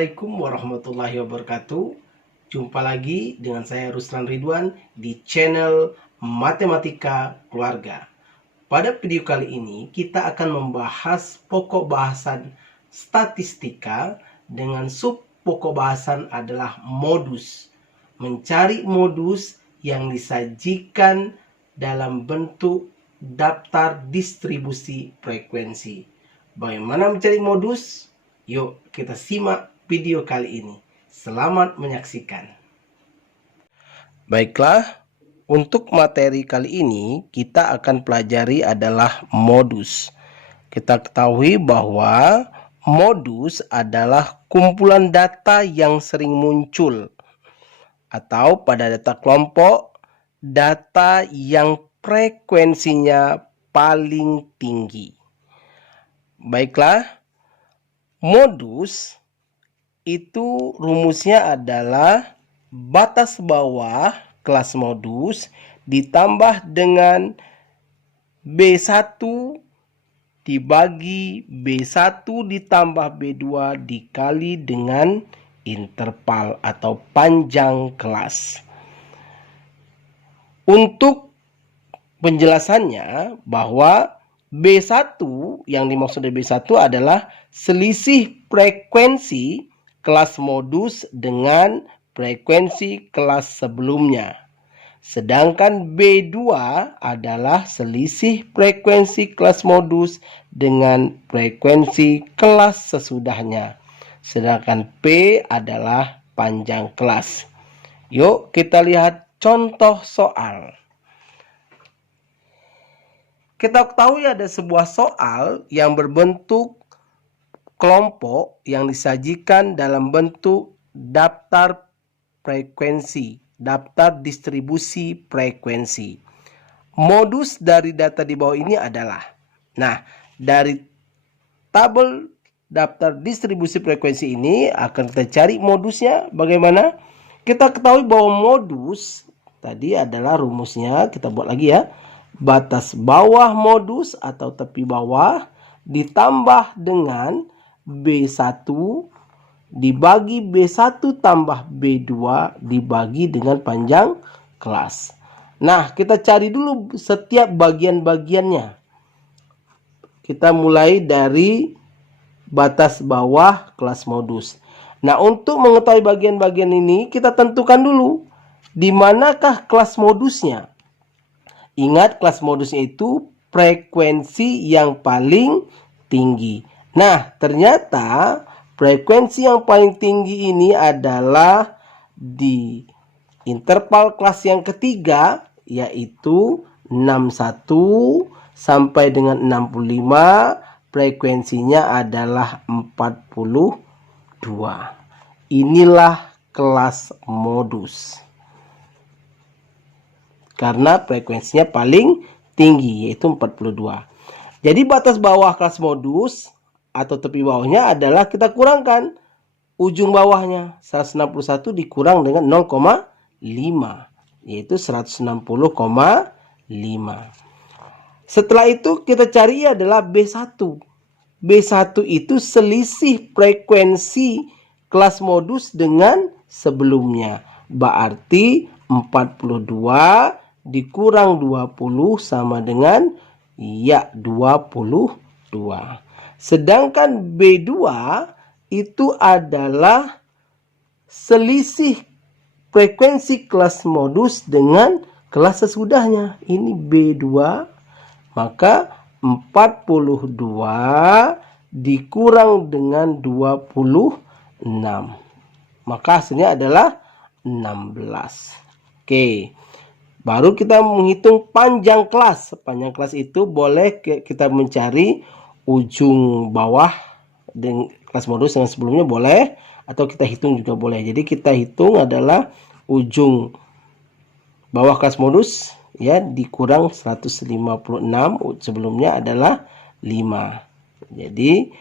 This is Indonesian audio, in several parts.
Assalamualaikum warahmatullahi wabarakatuh. Jumpa lagi dengan saya Ruslan Ridwan di channel Matematika Keluarga. Pada video kali ini kita akan membahas pokok bahasan statistika dengan sub pokok bahasan adalah modus. Mencari modus yang disajikan dalam bentuk daftar distribusi frekuensi. Bagaimana mencari modus? Yuk kita simak video kali ini. Selamat menyaksikan. Baiklah, untuk materi kali ini kita akan pelajari adalah modus. Kita ketahui bahwa modus adalah kumpulan data yang sering muncul atau pada data kelompok, data yang frekuensinya paling tinggi. Baiklah, modus itu rumusnya adalah batas bawah kelas modus ditambah dengan B1 dibagi B1 ditambah B2 dikali dengan interval atau panjang kelas. Untuk penjelasannya bahwa B1 yang dimaksud dari B1 adalah selisih frekuensi kelas modus dengan frekuensi kelas sebelumnya. Sedangkan B2 adalah selisih frekuensi kelas modus dengan frekuensi kelas sesudahnya. Sedangkan P adalah panjang kelas. Yuk kita lihat contoh soal. Kita ketahui ada sebuah soal yang berbentuk kelompok yang disajikan dalam bentuk daftar frekuensi, daftar distribusi frekuensi. Modus dari data di bawah ini adalah, dari tabel daftar distribusi frekuensi ini akan kita cari modusnya bagaimana? Kita ketahui bahwa modus tadi adalah rumusnya, kita buat lagi ya. Batas bawah modus atau tepi bawah ditambah dengan B1 dibagi B1 tambah B2 dibagi dengan panjang kelas. Nah, kita cari dulu setiap bagian-bagiannya. Kita mulai dari batas bawah kelas modus. Nah, untuk mengetahui bagian-bagian ini kita tentukan dulu di manakah kelas modusnya. Ingat, kelas modusnya itu frekuensi yang paling tinggi. Nah, ternyata frekuensi yang paling tinggi ini adalah di interval kelas yang ketiga, yaitu 61 sampai dengan 65. Frekuensinya adalah 42. Inilah kelas modus. Karena frekuensinya paling tinggi, yaitu 42. Jadi batas bawah kelas modus atau tepi bawahnya adalah kita kurangkan ujung bawahnya. 161 dikurang dengan 0,5, yaitu 160,5. Setelah itu kita cari adalah B1. B1 itu selisih frekuensi kelas modus dengan sebelumnya. Berarti 42 dikurang 20 sama dengan 22. Sedangkan B2 itu adalah selisih frekuensi kelas modus dengan kelas sesudahnya. Ini B2, maka 42 dikurang dengan 26. Maka hasilnya adalah 16. Oke. Baru kita menghitung panjang kelas. Panjang kelas itu boleh kita mencari ujung bawah dengan kelas modus yang sebelumnya boleh, atau kita hitung juga boleh. Jadi kita hitung adalah ujung bawah kelas modus ya dikurang 156, sebelumnya adalah 5. Jadi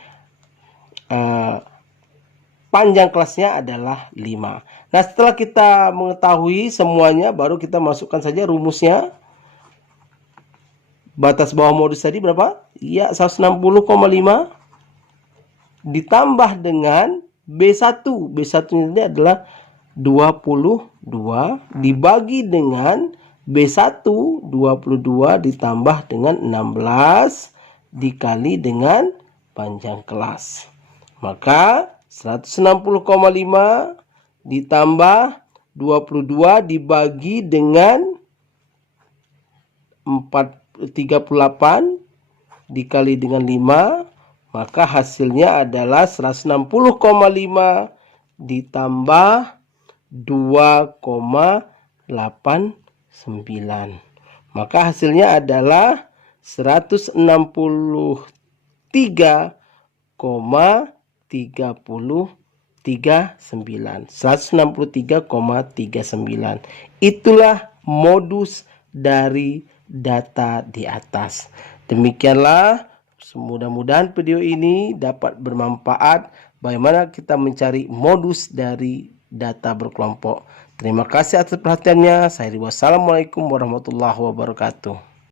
panjang kelasnya adalah 5. Nah, setelah kita mengetahui semuanya, baru kita masukkan saja rumusnya. Batas bawah modus tadi berapa? Ya, 160,5 ditambah dengan B1. B1 ini adalah 22 dibagi dengan B1, 22 ditambah dengan 16 dikali dengan panjang kelas. Maka 160,5 ditambah 22 dibagi dengan 38 dikali dengan 5, maka hasilnya adalah 160,5 ditambah 2,89. Maka hasilnya adalah 163,39. Itulah modus dari data di atas. Demikianlah, mudah-mudahan video ini dapat bermanfaat bagaimana kita mencari modus dari data berkelompok. Terima kasih atas perhatiannya. Wassalamualaikum warahmatullahi wabarakatuh.